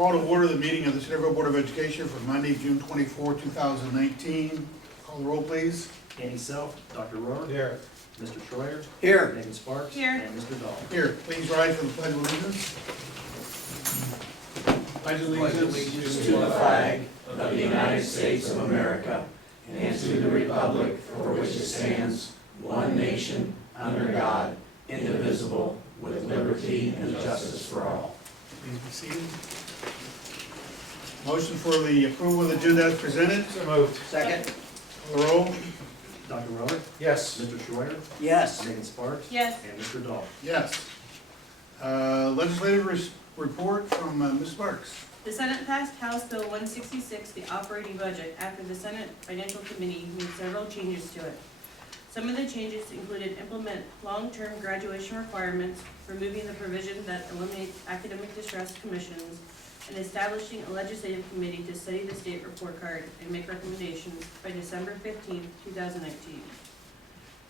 Call to order the meeting of the Centerville Board of Education for Monday, June 24, 2019. Call the roll, please. Andy Self, Dr. Rohr, Here. Mr. Schroyer, Here. Megan Sparks, Here. and Mr. Dahl. Here, please rise for the Pledge of Allegiance. Pledge of Allegiance To the flag of the United States of America and to the republic for which it stands, one nation, under God, indivisible, with liberty and justice for all. Please be seated. Motion for the approval of the agenda as presented. So moved. Second. Call the roll. Dr. Rohr, Yes. Mr. Schroyer, Yes. Megan Sparks, Yes. and Mr. Dahl. Yes. Legislative report from Ms. Sparks. The Senate passed House Bill 166, the operating budget, after the Senate Financial Committee made several changes to it. Some of the changes included implement long-term graduation requirements, removing the provision that eliminates academic distress commissions, and establishing a legislative committee to study the state report card and make recommendations by December 15, 2019.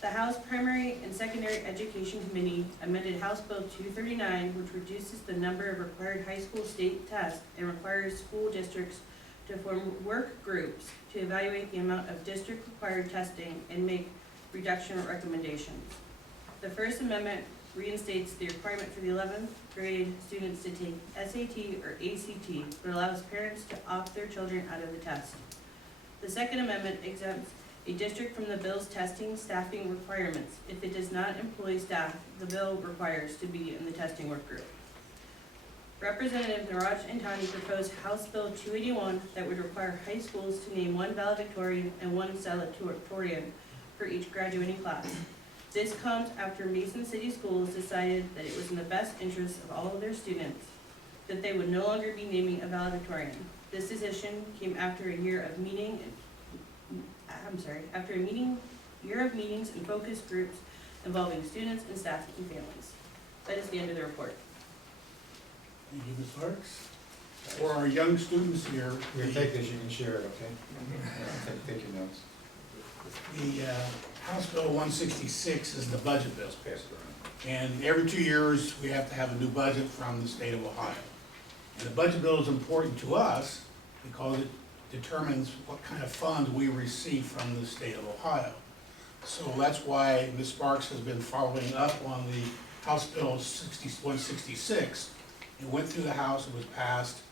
The House Primary and Secondary Education Committee amended House Bill 239, which reduces the number of required high school state tests and requires school districts to form work groups to evaluate the amount of district-required testing and make reduction recommendations. The First Amendment reinstates the requirement for the 11th grade students to take SAT or ACT, but allows parents to opt their children out of the test. The Second Amendment exempts a district from the bill's testing staffing requirements if it does not employ staff the bill requires to be in the testing work group. Representative Naraj Antani proposed House Bill 281 that would require high schools to name one valedictorian and one salutatorian for each graduating class. This comes after Mason City Schools decided that it was in the best interest of all of their students that they would no longer be naming a valedictorian. This decision came after a year of meetings and focus groups involving students and staff and families. That is the end of the report. Thank you, Ms. Sparks. For our young students here, You can take this, you can share it, okay? Take your notes. the House Bill 166 is the budget bill. And every 2 years, we have to have a new budget from the state of Ohio. And the budget bill is important to us because it determines what kind of funds we receive from the state of Ohio. So that's why Ms. Sparks has been following up on the House Bill 166. It went through the House, it was passed,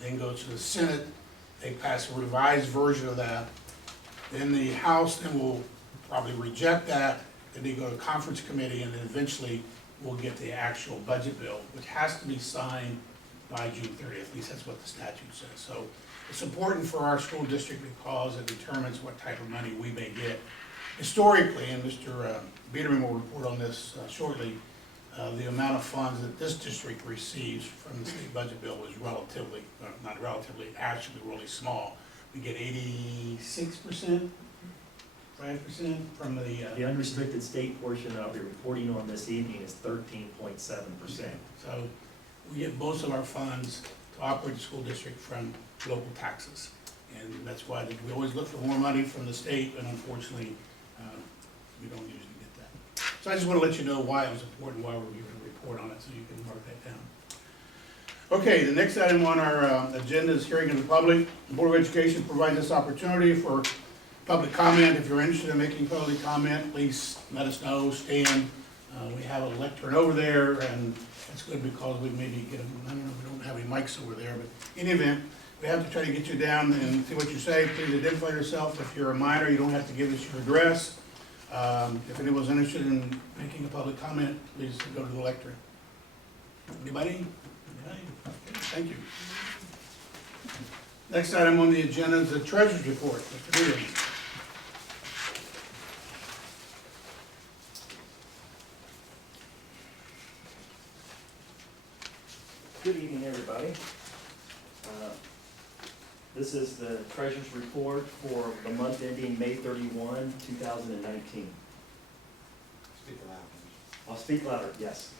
then goes to the Senate, they pass a revised version of that. Then the House then will probably reject that, then they go to conference committee, and then eventually we'll get the actual budget bill, which has to be signed by June 30th, at least that's what the statute says. So it's important for our school district because it determines what type of money we may get. Historically, and Mr. Biederman will report on this shortly, the amount of funds that this district receives from the state budget bill is relatively, not relatively, actually really small. We get 86%, 5% from The unrestricted state portion of the reporting on this evening is 13.7%. So we get most of our funds to operate the school district from local taxes. And that's why we always look for more money from the state, and unfortunately, we don't usually get that. So I just want to let you know why it was important, why we're giving a report on it, so you can mark that down. Okay, the next item on our agenda is hearing of the public. The Board of Education provides this opportunity for public comment. If you're interested in making public comment, please let us know, stand. We have a lectern over there, and that's good because we maybe get them, I don't know, we don't have any mics over there, but in any event, we have to try to get you down and see what you say. Please identify yourself. If you're a minor, you don't have to give us your address. If anyone's interested in making a public comment, please go to the lectern. Anybody? Okay, thank you. Next item on the agenda is the treasurer's report. Mr. Biederman. Good evening, everybody. This is the treasurer's report for the month ending May 31, 2019. Speak loud. I'll speak louder, yes.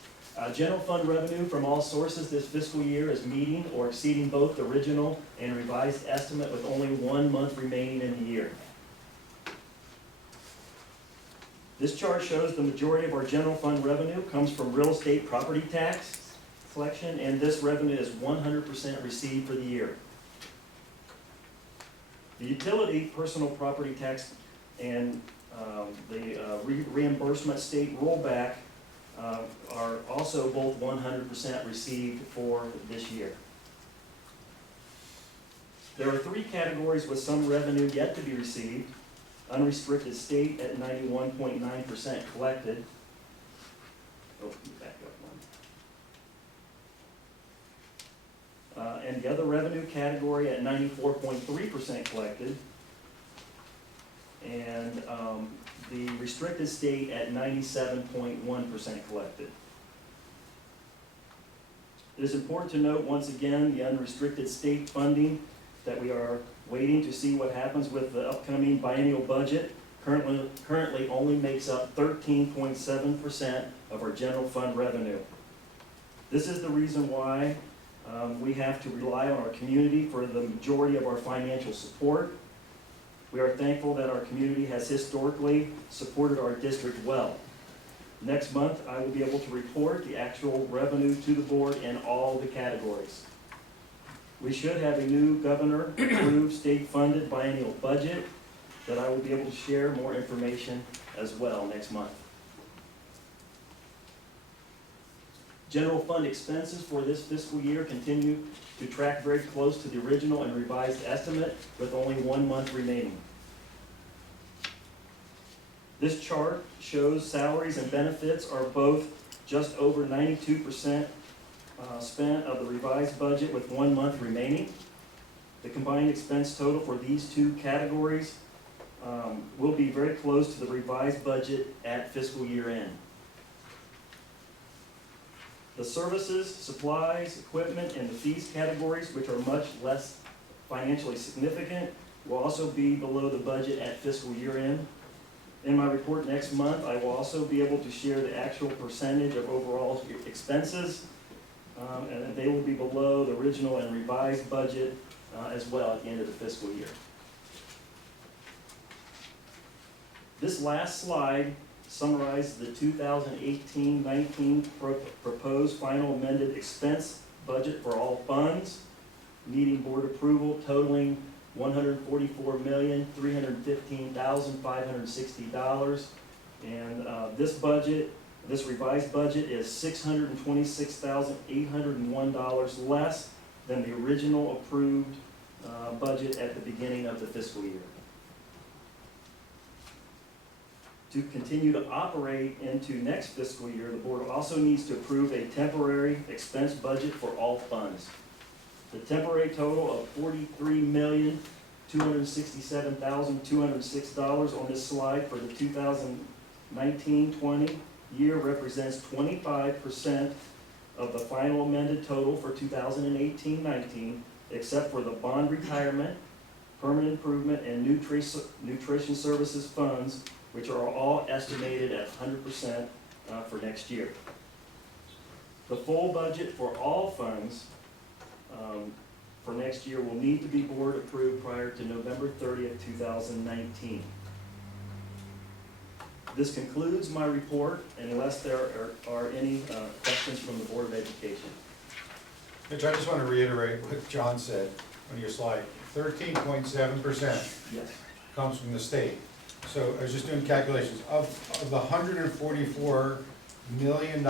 General fund revenue from all sources this fiscal year is meeting or exceeding both the original and revised estimate with only 1 month remaining in the year. This chart shows the majority of our general fund revenue comes from real estate property tax, collection, and this revenue is 100% received for the year. The utility, personal property tax, and the reimbursement state rollback are also both 100% received for this year. There are three categories with some revenue yet to be received. Unrestricted state at 91.9% collected. Oh, back up one. And the other revenue category at 94.3% collected. And the restricted state at 97.1% collected. It is important to note once again the unrestricted state funding that we are waiting to see what happens with the upcoming biennial budget. Currently only makes up 13.7% of our general fund revenue. This is the reason why we have to rely on our community for the majority of our financial support. We are thankful that our community has historically supported our district well. Next month, I will be able to report the actual revenue to the board in all the categories. We should have a new governor-approved state-funded biennial budget that I will be able to share more information as well next month. General fund expenses for this fiscal year continue to track very close to the original and revised estimate with only 1 month remaining. This chart shows salaries and benefits are both just over 92% spent of the revised budget with 1 month remaining. The combined expense total for these two categories will be very close to the revised budget at fiscal year end. The services, supplies, equipment, and the fees categories, which are much less financially significant, will also be below the budget at fiscal year end. In my report next month, I will also be able to share the actual percentage of overall expenses, and they will be below the original and revised budget as well at the end of the fiscal year. This last slide summarizes the 2018-19 proposed final amended expense budget for all funds, needing board approval totaling $144,315,560. And this revised budget is $626,801 less than the original approved budget at the beginning of the fiscal year. To continue to operate into next fiscal year, the board also needs to approve a temporary expense budget for all funds. The temporary total of $43,267,206 on this slide for the 2019-20 year represents 25% of the final amended total for 2018-19, except for the bond retirement, permanent improvement, and nutrition services funds, which are all estimated at 100% for next year. The full budget for all funds for next year will need to be board approved prior to November 30th, 2019. This concludes my report, unless there are any questions from the Board of Education. Mitch, I just want to reiterate what John said on your slide. 13.7% Yes. comes from the state. So I was just doing calculations. Of the $144 million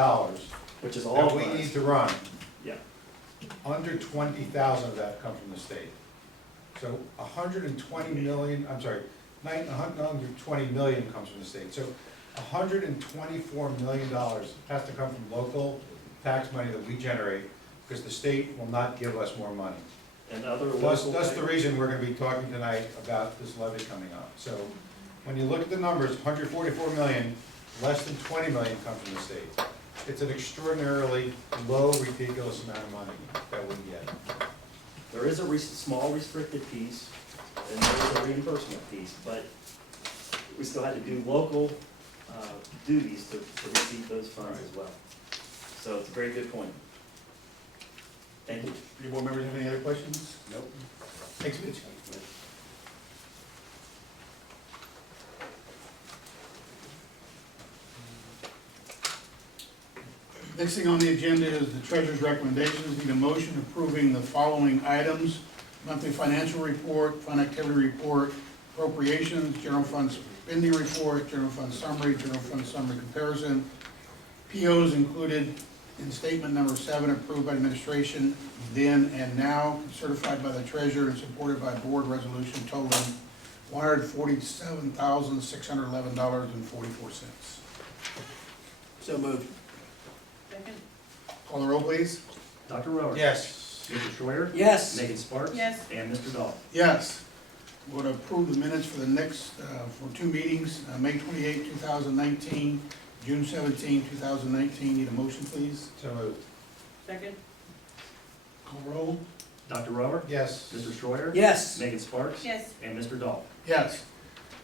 Which is all that we funds. need to run, Yeah. under 20,000 of that come from the state. So 120 million, I'm sorry, 920 million comes from the state. So $124 million has to come from local tax money that we generate, because the state will not give us more money. And other That's local. the reason we're gonna be talking tonight about this levy coming up. So when you look at the numbers, 144 million, less than 20 million come from the state. It's an extraordinarily low, ridiculous amount of money that we get. There is a small restricted piece, and there is a reimbursement piece, but we still had to do local duties to receive those funds as well. So it's a very good point. Thank you. Any board members have any other questions? Nope. Thanks, Mitch. Next thing on the agenda is the treasurer's recommendations. Need a motion approving the following items: monthly financial report, fund activity report, appropriations, general fund spending report, general fund summary comparison. POs included in statement number 7, approved by administration then and now, certified by the treasurer and supported by board resolution totaling $147,611.44. So moved. Second? Call the roll, please. Dr. Rohr? Yes. Mr. Schreier? Yes. Megan Sparks? Yes. And Mr. Dahl? Yes. We're going to approve the minutes for the next, for 2 meetings, May 28, 2019, June 17, 2019. Need a motion, please? So moved. Second? Call roll. Dr. Rohr? Yes. Mr. Schreier? Yes. Megan Sparks? Yes. And Mr. Dahl? Yes.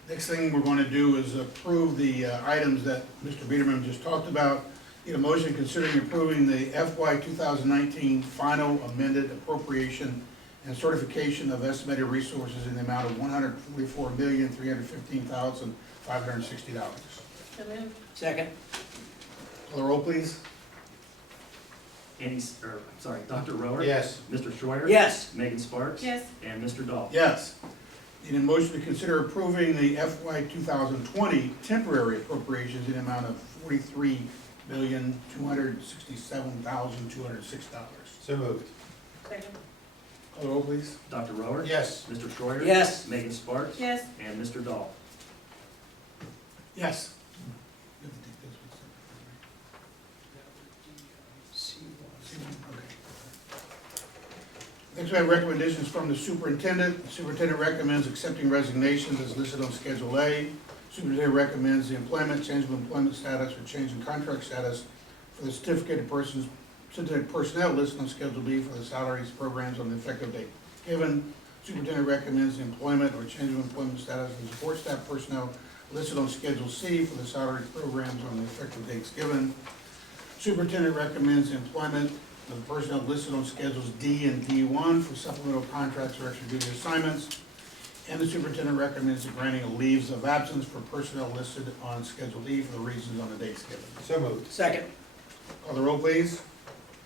Next thing we're going to do is approve the items that Mr. Biederman just talked about. Need a motion considering approving the FY 2019 final amended appropriation and certification of estimated resources in the amount of $144,315,560. So moved. Second. Call the roll, please. Dr. Rohr? Yes. Mr. Schreier? Yes. Megan Sparks? Yes. And Mr. Dahl? Yes. Need a motion to consider approving the FY 2020 temporary appropriations in the amount of $43,267,206. So moved. Second? Call the roll, please. Dr. Rohr? Yes. Mr. Schreier? Yes. Megan Sparks? Yes. And Mr. Dahl? Yes. Next, we have recommendations from the superintendent. The superintendent recommends accepting resignations as listed on Schedule A. Superintendent recommends the employment, change of employment status, or change in contract status for the certificated personnel listed on Schedule B for the salaries, programs on the effective date given. Superintendent recommends the employment or change of employment status of support staff personnel listed on Schedule C for the salaries, programs on the effective dates given. Superintendent recommends the employment of the personnel listed on Schedules D and D1 for supplemental contracts or extra duty assignments. And the superintendent recommends the granting of leaves of absence for personnel listed on Schedule D for the reasons on the dates given. So moved. Second. Call the roll, please.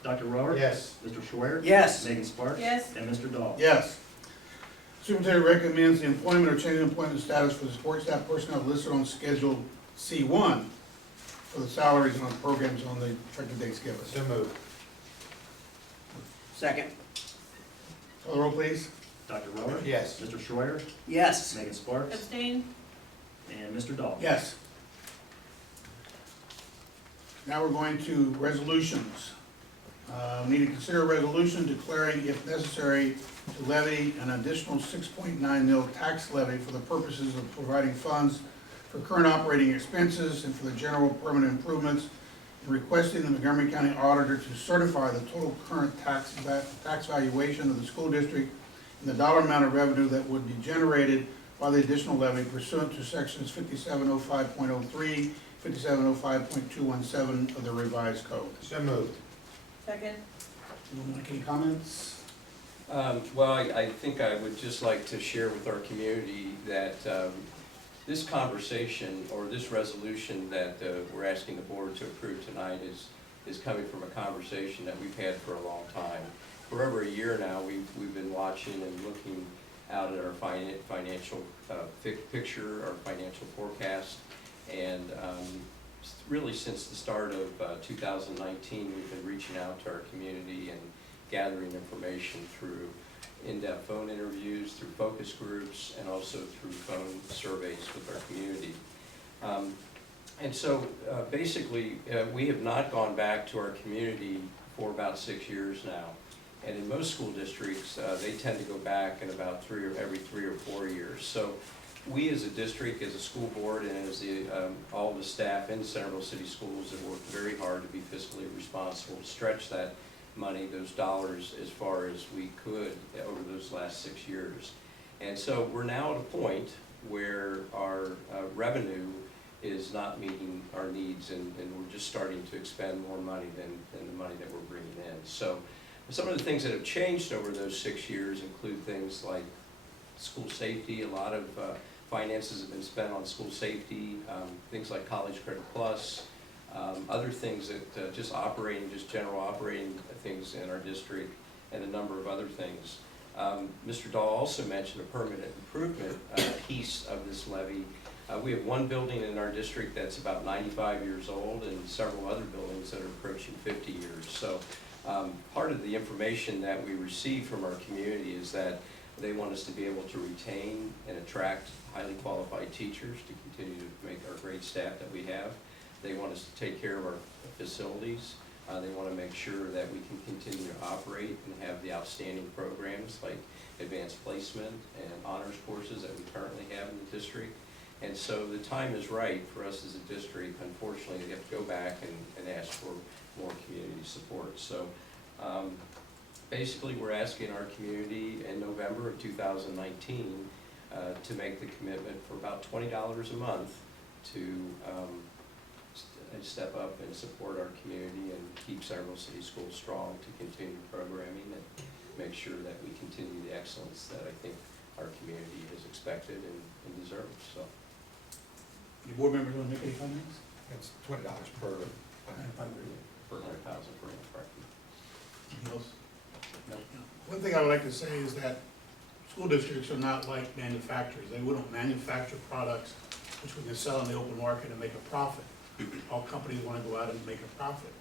Dr. Rohr? Yes. Mr. Schreier? Yes. Megan Sparks? Yes. And Mr. Dahl? Yes. Superintendent recommends the employment or change of employment status for the support staff personnel listed on Schedule C1 for the salaries and on programs on the effective dates given. So moved. Second. Call the roll, please. Dr. Rohr? Yes. Mr. Schreier? Yes. Megan Sparks? Abstain? And Mr. Dahl? Yes. Now we're going to resolutions. We need to consider a resolution declaring, if necessary, to levy an additional 6.9 mil tax levy for the purposes of providing funds for current operating expenses and for the general permanent improvements, and requesting the Montgomery County Auditor to certify the total current tax valuation of the school district and the dollar amount of revenue that would be generated by the additional levy pursuant to sections 5705.03, 5705.217 of the revised code. So moved. Second? Anyone like any comments? Well, I think I would just like to share with our community that this conversation or this resolution that we're asking the board to approve tonight is coming from a conversation that we've had for a long time. For over a year now, we've been watching and looking out at our financial picture, our financial forecast, and really since the start of 2019, we've been reaching out to our community and gathering information through in-depth phone interviews, through focus groups, and also through phone surveys with our community. And so basically, we have not gone back to our community for about 6 years now. And in most school districts, they tend to go back in about every 3 or 4 years. So we as a district, as a school board, and as all the staff in Centerville City Schools have worked very hard to be fiscally responsible, to stretch that money, those dollars, as far as we could over those last 6 years. And so we're now at a point where our revenue is not meeting our needs, and we're just starting to expend more money than the money that we're bringing in. So some of the things that have changed over those 6 years include things like school safety. A lot of finances have been spent on school safety, things like College Credit Plus, other things that, just general operating things in our district, and a number of other things. Mr. Dahl also mentioned a permanent improvement piece of this levy. We have one building in our district that's about 95 years old, and several other buildings that are approaching 50 years. So part of the information that we receive from our community is that they want us to be able to retain and attract highly qualified teachers to continue to make our great staff that we have. They want us to take care of our facilities. They want to make sure that we can continue to operate and have the outstanding programs like advanced placement and honors courses that we currently have in the district. And so the time is right for us as a district. Unfortunately, we have to go back and ask for more community support. So basically, we're asking our community in November of 2019 to make the commitment for about $20 a month to step up and support our community and keep Centerville City Schools strong, to continue programming and make sure that we continue the excellence that I think our community has expected and deserves. So, Any board members want to make any comments? It's $20 per. for 100,000 per year. Anything else? No. One thing I would like to say is that school districts are not like manufacturers. They wouldn't manufacture products which we can sell in the open market and make a profit. All companies want to go out and make a profit.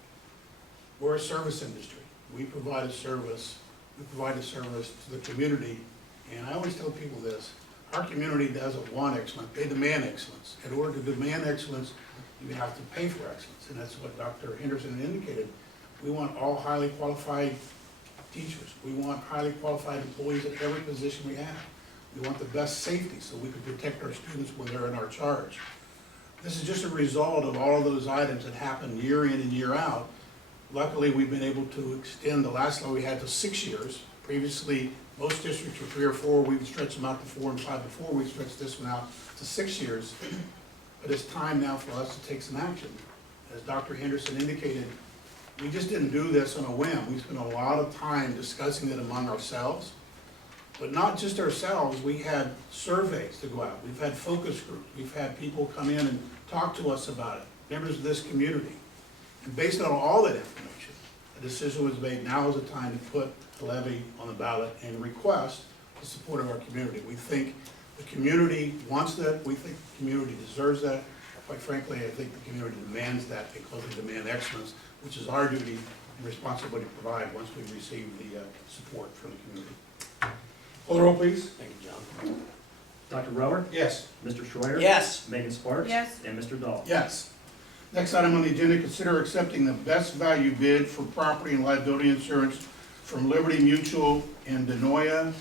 We're a service industry. We provide a service to the community, and I always tell people this: our community doesn't want excellence, they demand excellence. In order to demand excellence, you have to pay for excellence, and that's what Dr. Henderson indicated. We want all highly qualified teachers. We want highly qualified employees at every position we have. We want the best safety so we can protect our students when they're in our charge. This is just a result of all of those items that happen year in and year out. Luckily, we've been able to extend the last law we had to 6 years. Previously, most districts were 3 or 4. We've stretched them out to 4 and 5 before. We've stretched this one out to 6 years. But it's time now for us to take some action. As Dr. Henderson indicated, we just didn't do this on a whim. We spent a lot of time discussing it among ourselves. But not just ourselves, we had surveys to go out. We've had focus groups. We've had people come in and talk to us about it, members of this community. And based on all that information, a decision was made. Now is the time to put the levy on the ballot and request the support of our community. We think the community wants that. We think the community deserves that. Quite frankly, I think the community demands that because they demand excellence, which is our duty and responsibility to provide once we receive the support from the community. Call the roll, please. Thank you, John. Dr. Rower? Yes. Mr. Schreier? Yes. Megan Sparks? Yes. And Mr. Dahl? Yes. Next item on the agenda, consider accepting the best value bid for property and liability insurance from Liberty Mutual and Denoyer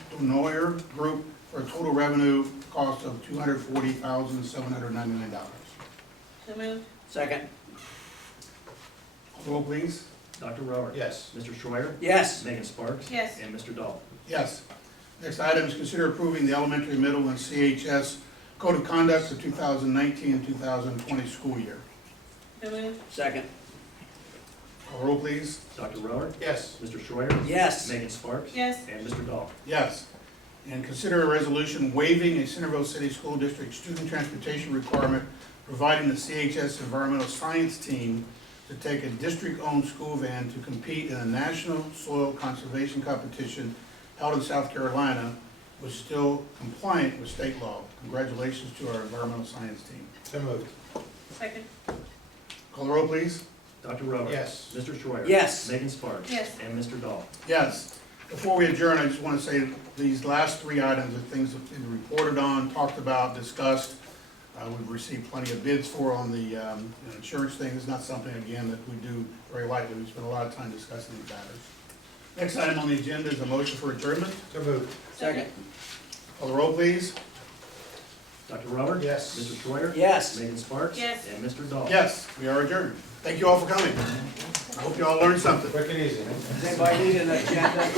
Group for a total revenue cost of $240,799. So moved. Second. Call the roll, please. Dr. Rower? Yes. Mr. Schreier? Yes. Megan Sparks? Yes. And Mr. Dahl? Yes. Next item is consider approving the elementary, middle, and CHS Code of Conduct for 2019 and 2020 school year. So moved. Second. Call the roll, please. Dr. Rower? Yes. Mr. Schreier? Yes. Megan Sparks? Yes. And Mr. Dahl? Yes. And consider a resolution waiving a Centerville City School District student transportation requirement, providing the CHS Environmental Science Team to take a district-owned school van to compete in a national soil conservation competition held in South Carolina, was still compliant with state law. Congratulations to our environmental science team. So moved. Second. Call the roll, please. Dr. Rower? Yes. Mr. Schreier? Yes. Megan Sparks? Yes. And Mr. Dahl? Yes. Before we adjourn, I just want to say these last 3 items are things that have been reported on, talked about, discussed. We've received plenty of bids for on the insurance thing. It's not something, again, that we do very lightly. We spend a lot of time discussing these matters. Next item on the agenda is a motion for adjournment. So moved. Second. Call the roll, please. Dr. Rower? Yes. Mr. Schreier? Yes. Megan Sparks? Yes. And Mr. Dahl? Yes, we are adjourned. Thank you all for coming. I hope you all learned something. Quick and easy. Does anybody need an agenda?